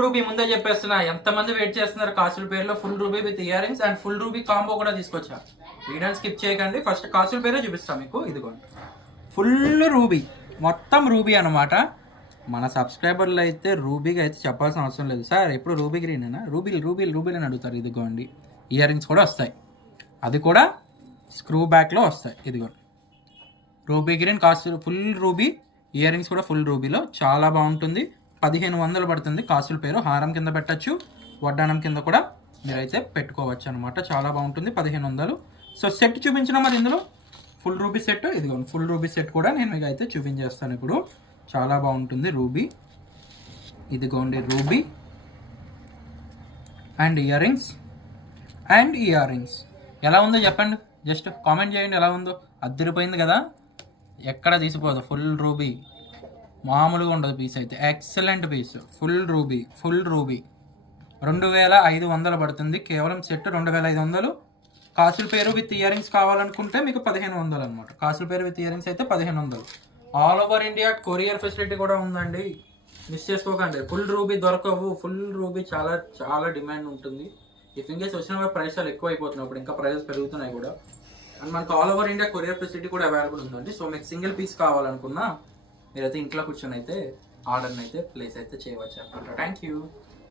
Ruby ముందే చెప్పేస్తున్నా. ఎంతమంది wait చేస్తున్నారు కాసుల పేరులో full ruby with ear rings and full ruby combo కూడా తీసుకొచ్చా. వీడియోని స్కిప్ చేయకండి. ఫస్ట్ కాసుల పేరే చూపిస్తాం మీకు. ఇదిగోండి ఫుల్ రూబీ, మొత్తం రూబీ అనమాట. మన సబ్స్క్రైబర్లు అయితే రూబీగా అయితే చెప్పాల్సిన అవసరం లేదు. సార్ ఎప్పుడు రూబీ గ్రీనేనా, రూబీలు అని అడుగుతారు. ఇదిగోండి ఇయర్ రింగ్స్ కూడా వస్తాయి, అది కూడా స్క్రూ బ్యాక్లో వస్తాయి. ఇదిగోండి రూబీ గ్రీన్ కాసులు ఫుల్ రూబీ, ఇయర్ రింగ్స్ కూడా ఫుల్ రూబీలో చాలా బాగుంటుంది. 1500 పడుతుంది కాసుల పేరు. హారం కింద పెట్టచ్చు, వడ్డానం కింద కూడా మీరైతే పెట్టుకోవచ్చు అనమాట. చాలా బాగుంటుంది 1500. సో సెట్ చూపించిన మరి ఇందులో ఫుల్ రూబీ సెట్. ఇదిగోండి ఫుల్ రూబీ సెట్ కూడా నేను మీకు అయితే చూపించేస్తాను ఇప్పుడు. చాలా బాగుంటుంది రూబీ. ఇదిగోండి రూబీ అండ్ ఇయర్ రింగ్స్ ఎలా ఉందో చెప్పండి, జస్ట్ కామెంట్ చేయండి ఎలా ఉందో. అద్దరిపోయింది కదా, ఎక్కడ తీసిపోదు. ఫుల్ రూబీ మామూలుగా ఉండదు పీస్ అయితే, ఎక్సలెంట్ పీస్. ఫుల్ రూబీ 2500 పడుతుంది కేవలం సెట్ 2500. కాసుల పేరు విత్ ఇయర్ రింగ్స్ కావాలనుకుంటే మీకు 1500 అనమాట. కాసుల పేరు విత్ ఇయర్ రింగ్స్ అయితే 1500. All over India courier facility కూడా ఉందండి, మిస్ చేసుకోకండి. ఫుల్ రూబీ దొరకవు, ఫుల్ రూబీ చాలా చాలా డిమాండ్ ఉంటుంది. ఇఫ్ ఇన్ కేస్ వచ్చిన ప్రైసాలు ఎక్కువ అయిపోతున్నాయి, ఇప్పుడు ఇంకా ప్రైసెస్ పెరుగుతున్నాయి కూడా. అండ్ మనకు all over India courier facility కూడా అవైలబుల్ ఉందండి. సో మీకు సింగిల్ పీస్ కావాలనుకున్నా మీరైతే ఇంట్లో కూర్చొని అయితే ఆర్డర్ని అయితే ప్లేస్ అయితే చేయవచ్చు అనమాట. Thank you.